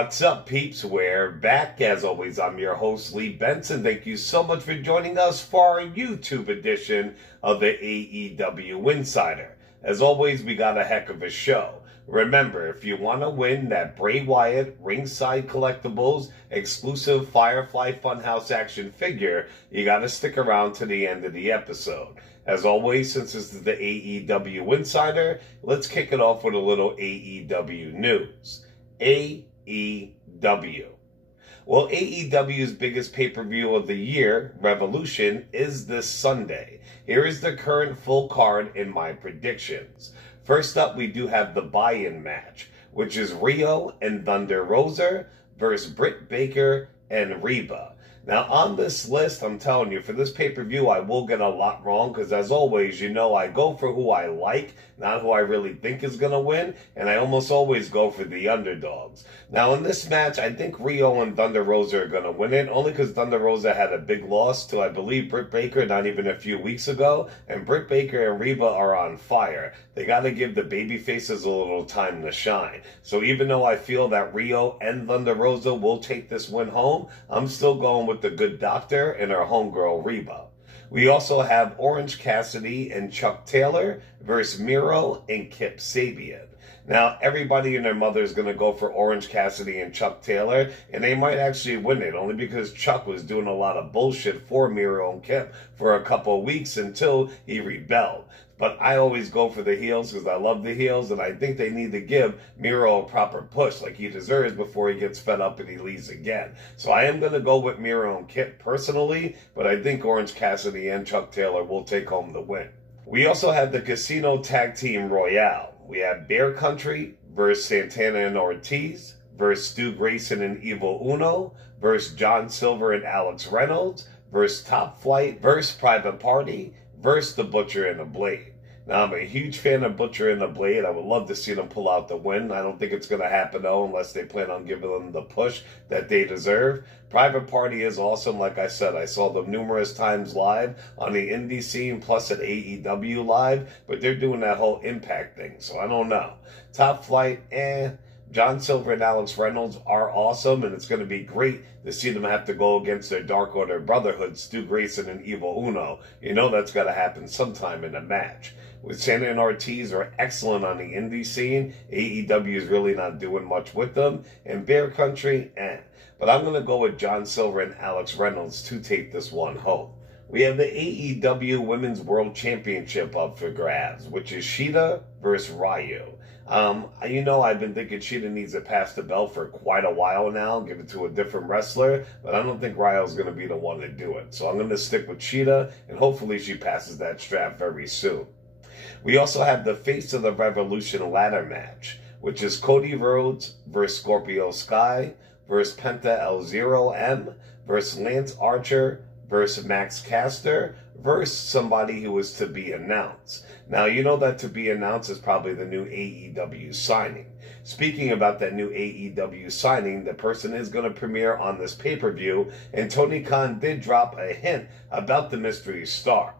What's up, peeps? We're back. As always, I'm your host, Lee Benson. Thank you so much for joining us for our YouTube edition of the AEW Insider. As always, we got a heck of a show. Remember, if you want to win that Bray Wyatt Ringside Collectibles exclusive Firefly Funhouse action figure, you got to stick around to the end of the episode. As always, since this is the AEW Insider, let's kick it off with a little AEW news. AEW. Well, AEW's biggest pay-per-view of the year, Revolution, is this Sunday. Here is the current full card in my predictions. First up, we do have the buy-in match, which is Rio and Thunder Rosa versus Britt Baker and Reba. Now, on this list, I'm telling you, for this pay-per-view, I will get a lot wrong, because as always, you know, I go for who I like, not who I really think is going to win, and I almost always go for the underdogs. Now, in this match, I think Rio and Thunder Rosa are going to win it, only because Thunder Rosa had a big loss to, I believe, Britt Baker not even a few weeks ago, and Britt Baker and Reba are on fire. They got to give the baby faces a little time to shine. So even though I feel that Rio and Thunder Rosa will take this win home, I'm still going with the Good Doctor and our homegirl Reba. We also have Orange Cassidy and Chuck Taylor versus Miro and Kip Sabian. Now, everybody and their mother is going to go for Orange Cassidy and Chuck Taylor, and they might actually win it, only because Chuck was doing a lot of bullshit for Miro and Kip for a couple of weeks until he rebelled. But I always go for the heels because I love the heels, and I think they need to give Miro a proper push like he deserves before he gets fed up and he leaves again. So I am going to go with Miro and Kip personally, but I think Orange Cassidy and Chuck Taylor will take home the win. We also have the Casino Tag Team Royale. We have Bear Country versus Santana and Ortiz versus Stu Grayson and Evil Uno versus John Silver and Alex Reynolds versus Top Flight versus Private Party versus the Butcher and the Blade. Now, I'm a huge fan of Butcher and the Blade. I would love to see them pull out the win. I don't think it's going to happen, though, unless they plan on giving them the push that they deserve. Private Party is awesome. Like I said, I saw them numerous times live on the indie scene, plus at AEW live, but they're doing that whole Impact thing, so I don't know. Top Flight, John Silver and Alex Reynolds are awesome, and it's going to be great to see them have to go against their Dark Order Brotherhood, Stu Grayson and Evil Uno. You know that's got to happen sometime in a match. With Santana and Ortiz are excellent on the indie scene. AEW is really not doing much with them. And Bear Country, But I'm going to go with John Silver and Alex Reynolds to take this one home. We have the AEW Women's World Championship up for grabs, which is Shida versus Ryu. You know, I've been thinking Shida needs to pass the belt for quite a while now, give it to a different wrestler, but I don't think Ryu's going to be the one to do it. So I'm going to stick with Shida, and hopefully she passes that strap very soon. We also have the Face of the Revolution ladder match, which is Cody Rhodes versus Scorpio Sky versus Penta El0M versus Lance Archer versus Max Caster versus somebody who is to be announced. Now, you know that to be announced is probably the new AEW signing. Speaking about that new AEW signing, the person is going to premiere on this pay-per-view, and Tony Khan did drop a hint about the mystery star.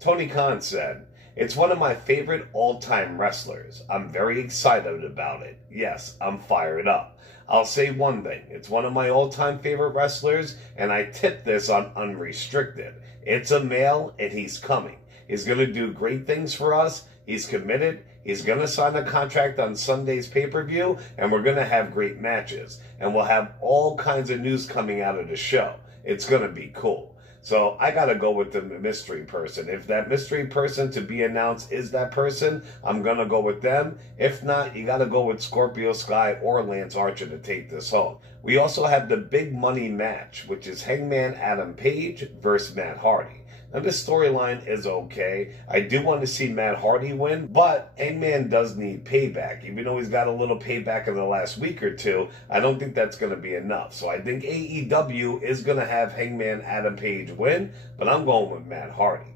Tony Khan said, "It's one of my favorite all-time wrestlers. I'm very excited about it. Yes, I'm fired up. I'll say one thing. It's one of my all-time favorite wrestlers, and I tip this on Unrestricted. It's a male, and he's coming. He's going to do great things for us. He's committed. He's going to sign a contract on Sunday's pay-per-view, and we're going to have great matches. And we'll have all kinds of news coming out of the show. It's going to be cool." So I got to go with the mystery person. If that mystery person to be announced is that person, I'm going to go with them. If not, you got to go with Scorpio Sky or Lance Archer to take this home. We also have the big money match, which is Hangman Adam Page versus Matt Hardy. Now, this storyline is okay. I do want to see Matt Hardy win, but Hangman does need payback. Even though he's got a little payback in the last week or two, I don't think that's going to be enough. So I think AEW is going to have Hangman Adam Page win, but I'm going with Matt Hardy.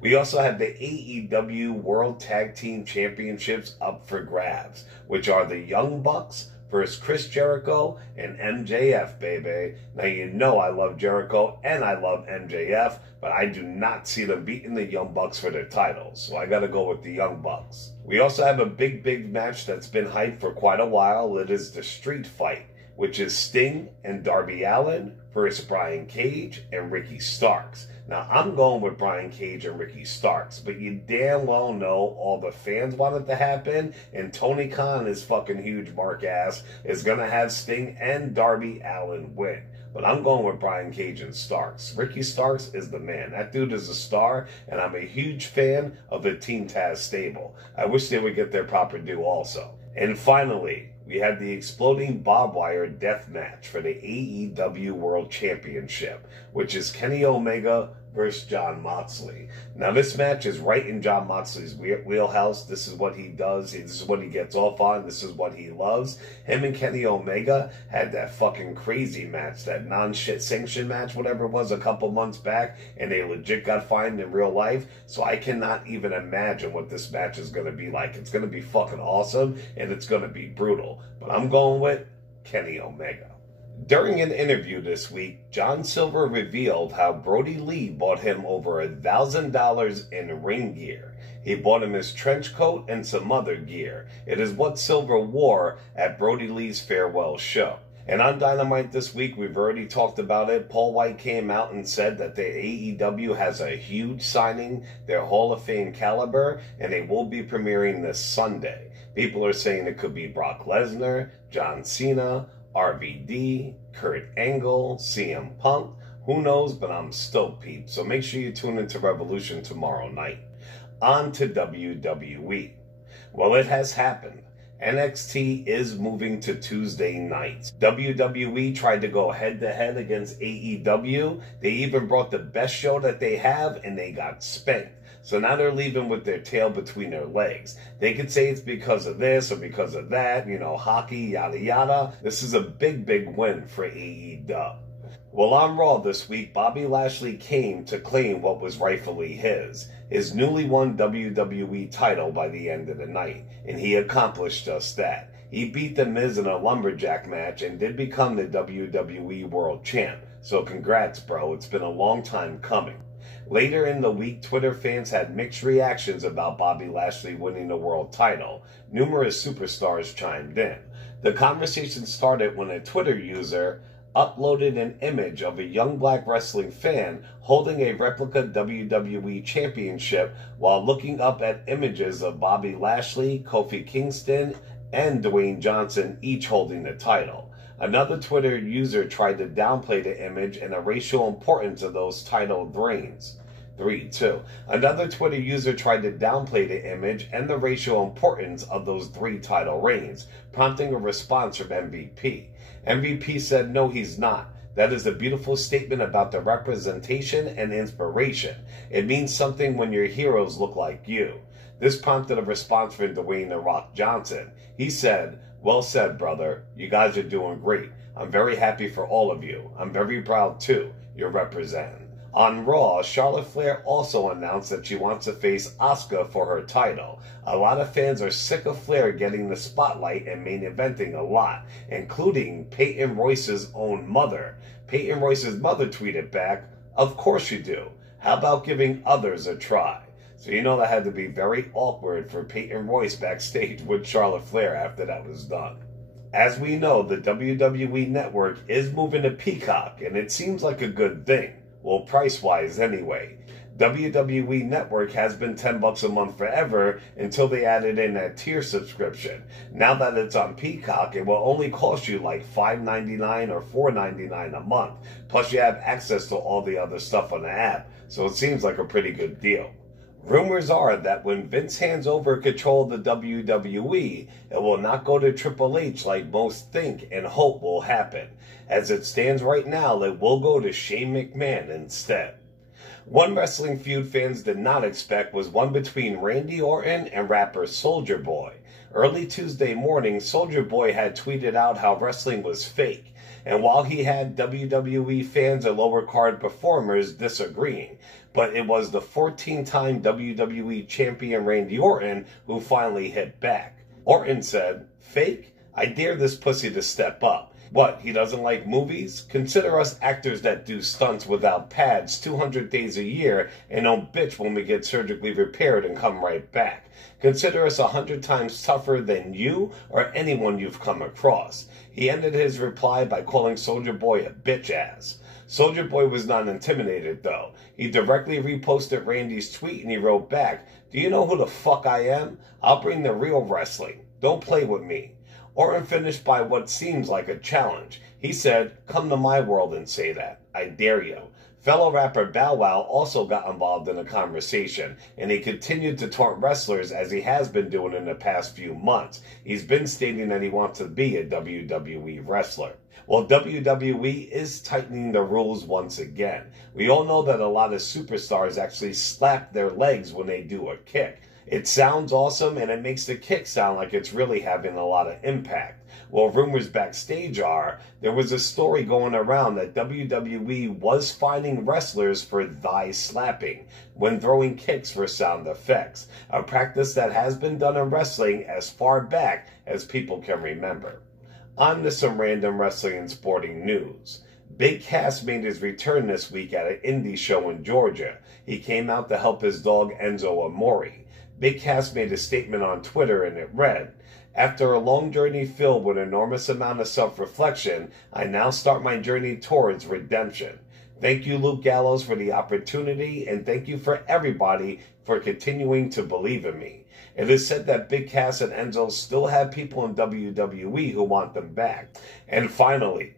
We also have the AEW World Tag Team Championships up for grabs, which are the Young Bucks versus Chris Jericho and MJF, baby. Now, you know I love Jericho and I love MJF, but I do not see them beating the Young Bucks for their titles, so I got to go with the Young Bucks. We also have a big match that's been hyped for quite a while. It is the Street Fight, which is Sting and Darby Allin versus Brian Cage and Ricky Starks. Now, I'm going with Brian Cage and Ricky Starks, but you damn well know all the fans want it to happen, and Tony Khan, his fucking huge mark ass, is going to have Sting and Darby Allin win. But I'm going with Brian Cage and Starks. Ricky Starks is the man. That dude is a star, and I'm a huge fan of the Team Taz stable. I wish they would get their proper due also. And finally, we had the exploding barbed wire death match for the AEW World Championship, which is Kenny Omega versus Jon Moxley. Now, this match is right in Jon Moxley's wheelhouse. This is what he does. This is what he gets off on. This is what he loves. Him and Kenny Omega had that fucking crazy match, that non-shit sanction match, whatever it was, a couple months back, and they legit got fined in real life. So I cannot even imagine what this match is going to be like. It's going to be fucking awesome, and it's going to be brutal. But I'm going with Kenny Omega. During an interview this week, John Silver revealed how Brody Lee bought him over $1,000 in ring gear. He bought him his trench coat and some other gear. It is what Silver wore at Brody Lee's farewell show. And on Dynamite this week, we've already talked about it. Paul White came out and said that the AEW has a huge signing, their Hall of Fame caliber, and they will be premiering this Sunday. People are saying it could be Brock Lesnar, John Cena, RVD, Kurt Angle, CM Punk. Who knows, but I'm stoked, peeps. So make sure you tune into Revolution tomorrow night. On to WWE. Well, it has happened. NXT is moving to Tuesday nights. WWE tried to go head-to-head against AEW. They even brought the best show that they have, and they got spanked. So now they're leaving with their tail between their legs. They could say it's because of this or because of that, you know, hockey, yada yada. This is a big, big win for AEW. Well, on Raw this week, Bobby Lashley came to claim what was rightfully his newly won WWE title by the end of the night, and he accomplished just that. He beat The Miz in a lumberjack match and did become the WWE World Champ. So congrats, bro. It's been a long time coming. Later in the week, Twitter fans had mixed reactions about Bobby Lashley winning the world title. Numerous superstars chimed in. The conversation started when a Twitter user uploaded an image of a young black wrestling fan holding a replica WWE championship while looking up at images of Bobby Lashley, Kofi Kingston, and Dwayne Johnson, each holding the title. Another Twitter user tried to downplay the image and the racial importance of those titled reigns. 3-2. Another Twitter user tried to downplay the image and the racial importance of those 3 title reigns, prompting a response from MVP. MVP said, "No, he's not. That is a beautiful statement about the representation and inspiration. It means something when your heroes look like you." This prompted a response from Dwayne "The Rock" Johnson. He said, "Well said, brother. You guys are doing great. I'm very happy for all of you. I'm very proud, too. You're representing." On Raw, Charlotte Flair also announced that she wants to face Asuka for her title. A lot of fans are sick of Flair getting the spotlight and main eventing a lot, including Peyton Royce's own mother. Peyton Royce's mother tweeted back, "Of course you do. How about giving others a try?" So you know that had to be very awkward for Peyton Royce backstage with Charlotte Flair after that was done. As we know, the WWE Network is moving to Peacock, and it seems like a good thing. Well, price-wise anyway. WWE Network has been $10 a month forever until they added in that tier subscription. Now that it's on Peacock, it will only cost you like $5.99 or $4.99 a month. Plus you have access to all the other stuff on the app, so it seems like a pretty good deal. Rumors are that when Vince hands over control of the WWE, it will not go to Triple H like most think and hope will happen. As it stands right now, it will go to Shane McMahon instead. One wrestling feud fans did not expect was one between Randy Orton and rapper Soulja Boy. Early Tuesday morning, Soulja Boy had tweeted out how wrestling was fake, and while he had WWE fans and lower card performers disagreeing, but it was the 14-time WWE champion Randy Orton who finally hit back. Orton said, "Fake? I dare this pussy to step up. What, he doesn't like movies? Consider us actors that do stunts without pads 200 days a year and don't bitch when we get surgically repaired and come right back. Consider us 100 times tougher than you or anyone you've come across. He ended his reply by calling Soulja Boy a bitch ass. Soulja Boy was not intimidated though. He directly reposted Randy's tweet and he wrote back, "Do you know who the fuck I am? I'll bring the real wrestling. Don't play with me." Orton finished by what seems like a challenge. He said, "Come to my world and say that. I dare you." Fellow rapper Bow Wow also got involved in the conversation, and he continued to taunt wrestlers as he has been doing in the past few months. He's been stating that he wants to be a WWE wrestler. Well, WWE is tightening the rules once again. We all know that a lot of superstars actually slap their legs when they do a kick. It sounds awesome, and it makes the kick sound like it's really having a lot of impact. Well, rumors backstage are, there was a story going around that WWE was fining wrestlers for thigh slapping when throwing kicks for sound effects, a practice that has been done in wrestling as far back as people can remember. On to some random wrestling and sporting news. Big Cass made his return this week at an indie show in Georgia. He came out to help his dog Enzo Amore. Big Cass made a statement on Twitter and it read, "After a long journey filled with an enormous amount of self-reflection, I now start my journey towards redemption. Thank you, Luke Gallows, for the opportunity, and thank you for everybody for continuing to believe in me." It is said that Big Cass and Enzo still have people in WWE who want them back. And finally,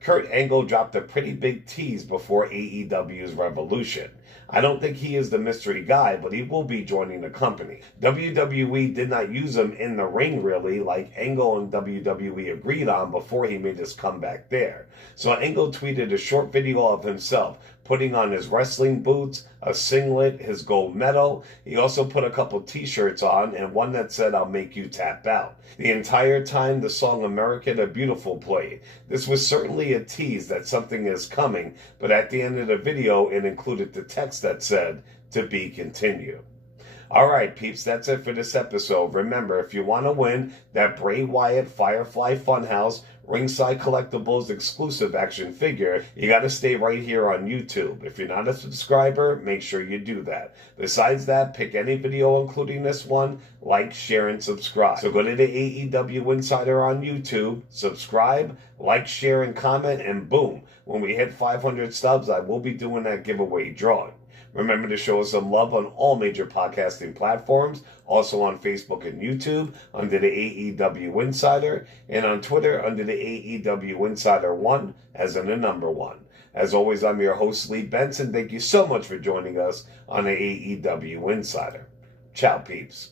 Kurt Angle dropped a pretty big tease before AEW's Revolution. I don't think he is the mystery guy, but he will be joining the company. WWE did not use him in the ring really, like Angle and WWE agreed on before he made his comeback there. So Angle tweeted a short video of himself putting on his wrestling boots, a singlet, his gold medal. He also put a couple t-shirts on and one that said, "I'll make you tap out." The entire time the song America the Beautiful played. This was certainly a tease that something is coming, but at the end of the video it included the text that said, "To be continued." Alright peeps, that's it for this episode. Remember, if you want to win that Bray Wyatt Firefly Funhouse Ringside Collectibles exclusive action figure, you gotta stay right here on YouTube. If you're not a subscriber, make sure you do that. Besides that, pick any video including this one, like, share, and subscribe. So go to the AEW Insider on YouTube, subscribe, like, share, and comment, and boom, when we hit 500 subs, I will be doing that giveaway drawing. Remember to show us some love on all major podcasting platforms, also on Facebook and YouTube under the AEW Insider, and on Twitter under the AEW Insider 1, as in the number 1. As always, I'm your host, Lee Benson. Thank you so much for joining us on the AEW Insider. Ciao, peeps.